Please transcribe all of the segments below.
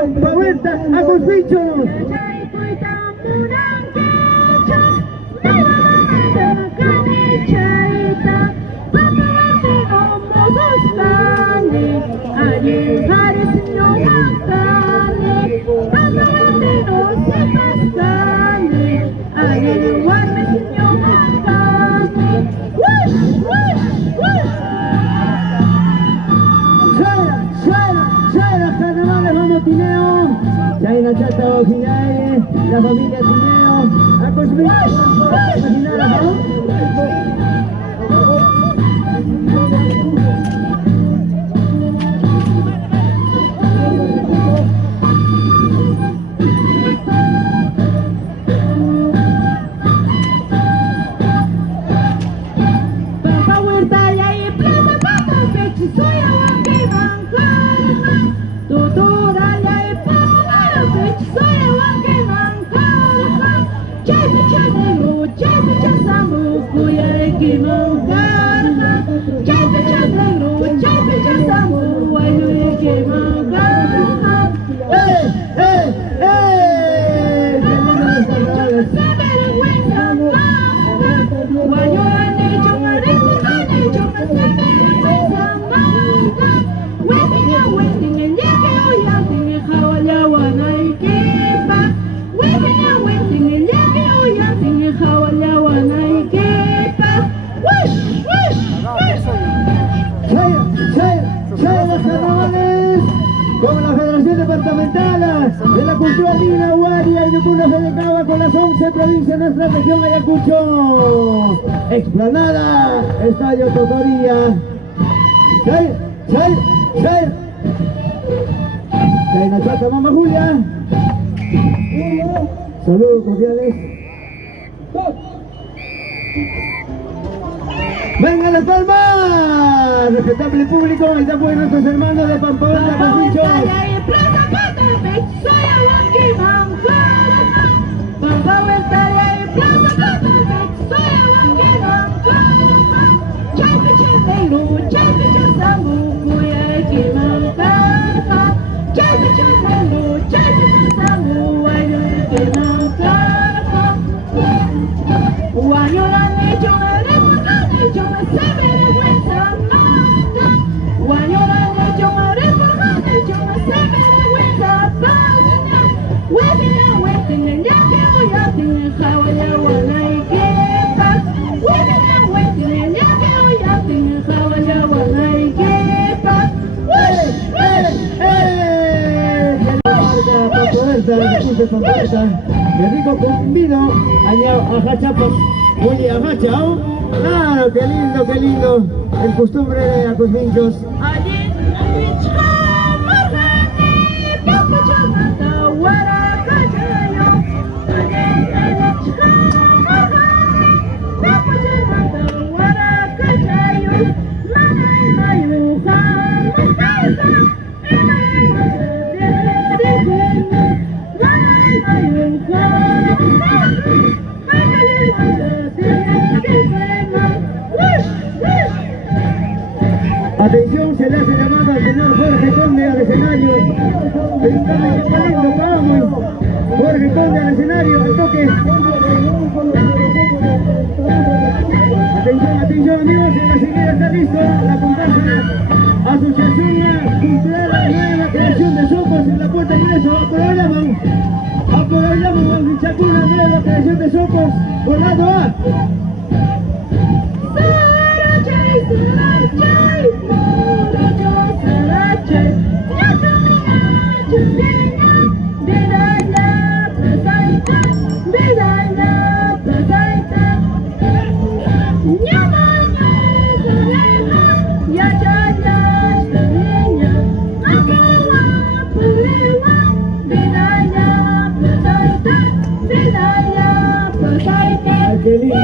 Pampa Huerta, a Cosmichos. La chata Ojinae, la familia Tineo, a construir de la cultura andina, Huaria y Yupuna Fedecaba con las 11 provincias de nuestra región Ayacucho. Explanada, Estadio Totoría. Nachata, Mamá Julia. Saludos cordiales. ¡Venga las palmas! Respetable público, ahí están pues nuestros hermanos de Pampa Huerta, Cosmichos. Qué rico con vino, ajá, pues, oye, ajá, chao. Ah, qué lindo, el costumbre de Acosminchos. Atención, se le hace llamado al señor Jorge Conde al escenario. Jorge Conde al escenario, al toque. Atención amigos, en la siguiente está listo la comparsa Asociación Cultural Nueva Creación de Sopos en la puerta de ingreso. Apoyamos Chacuna Nueva Creación de Sopos por lado A. ¡Qué lindo,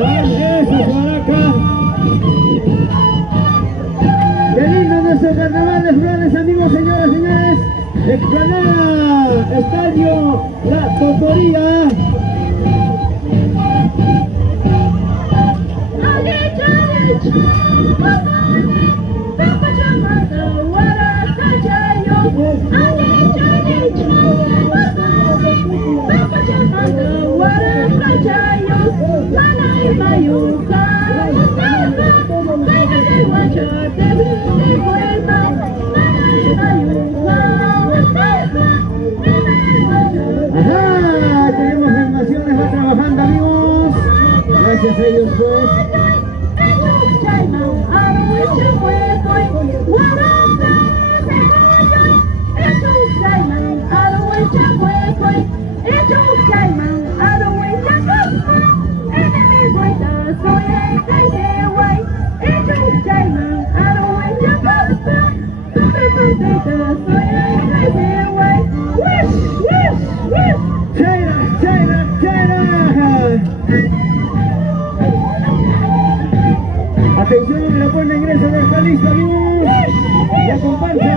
Baraca! ¡Eso es Baraca! ¡Qué lindo nuestro carnaval de flores, amigos, señoras, señores! Explanada, Estadio La Totoría. Gracias a ellos pues. Atención, la puerta de ingreso no está lista, amigos. La comparsa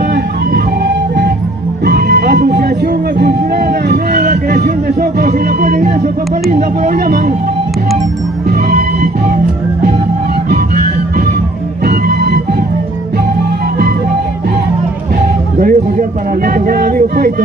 Asociación Cultural La Nueva Creación de Socos y la puerta de ingreso Papa Linda, pero lo llaman. Saludos cordial para nuestro gran amigo Paito.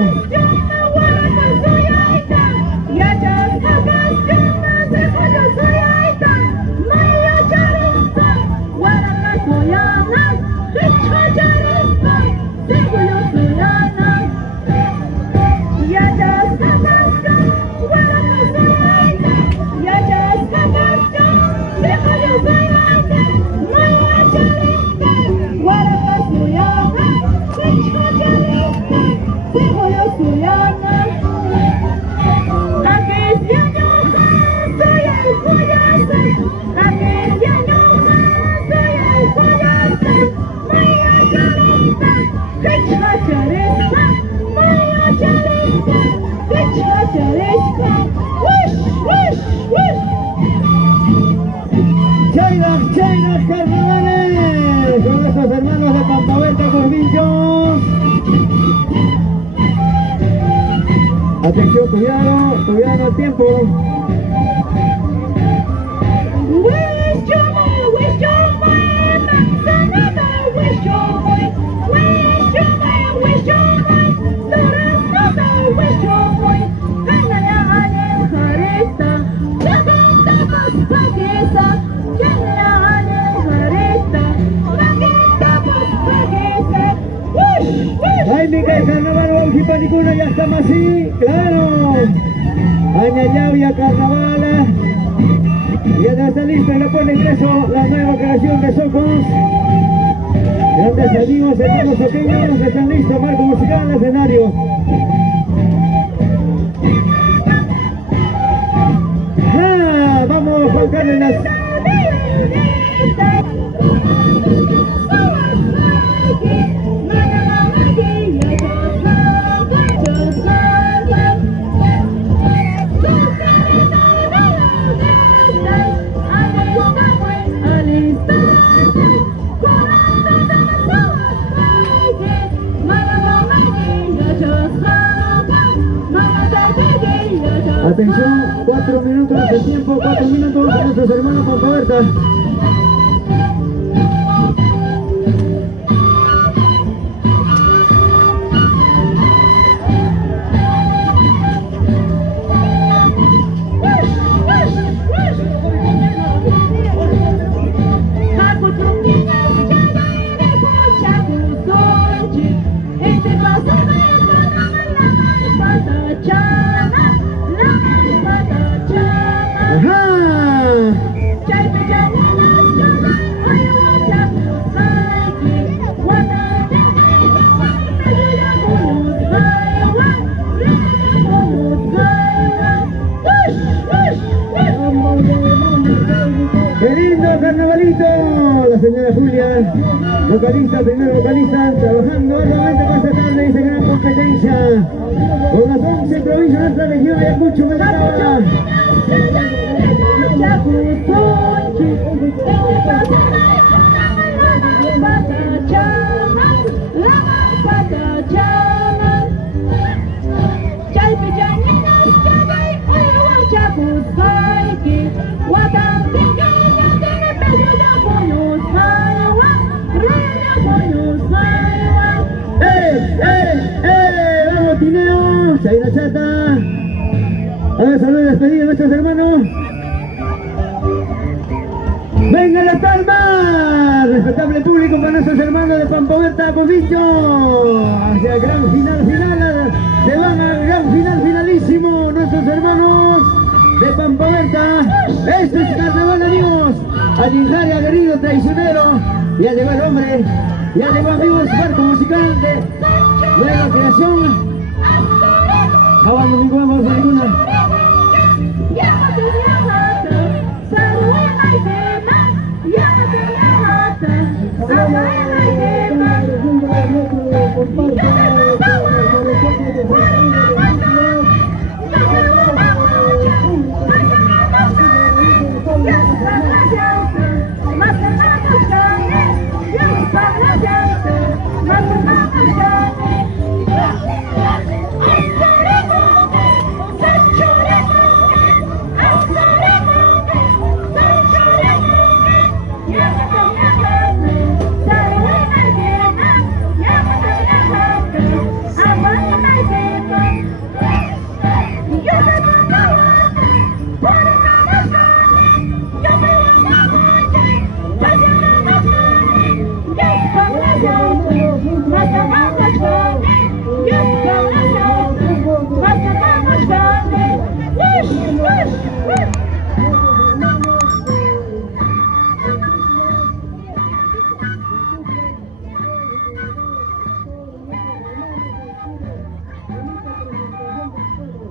Chainas Carnavales con nuestros hermanos de Pampahuerta Corvillos. Atención, cuidado al tiempo. Ay, mi carnaval, vamos y panicuna, ya estamos así, claro. Añayao y a carnaval. Ya está lista la puerta de ingreso, la nueva creación de Socos. Grandes amigos, hermanos pequeños, están listos, marco musical en el escenario. Vamos, Juan Cárdenas. Atención, 4 minutos de tiempo, 4 minutos a nuestros hermanos Pampahuerta. ¡Qué lindo carnavalito! La señora Julia, vocalista, primer vocalista, trabajando arduamente para esta tarde, dice gran competencia. Con las 11 provincias de nuestra región, Ayacucho, Mezcala. ¡Vamos, Tineo! Chaina Chata. A ver, saludos y despedida a nuestros hermanos. ¡Venga las palmas! Respetable público para nuestros hermanos de Pampahuerta Corvillos. Hacia el gran final. Se van al gran final finalísimo nuestros hermanos de Pampahuerta. Este es carnaval. Aguilar y aguerrido traicionero. Ya llegó el hombre, ya llegó amigos, barco musical de nueva creación.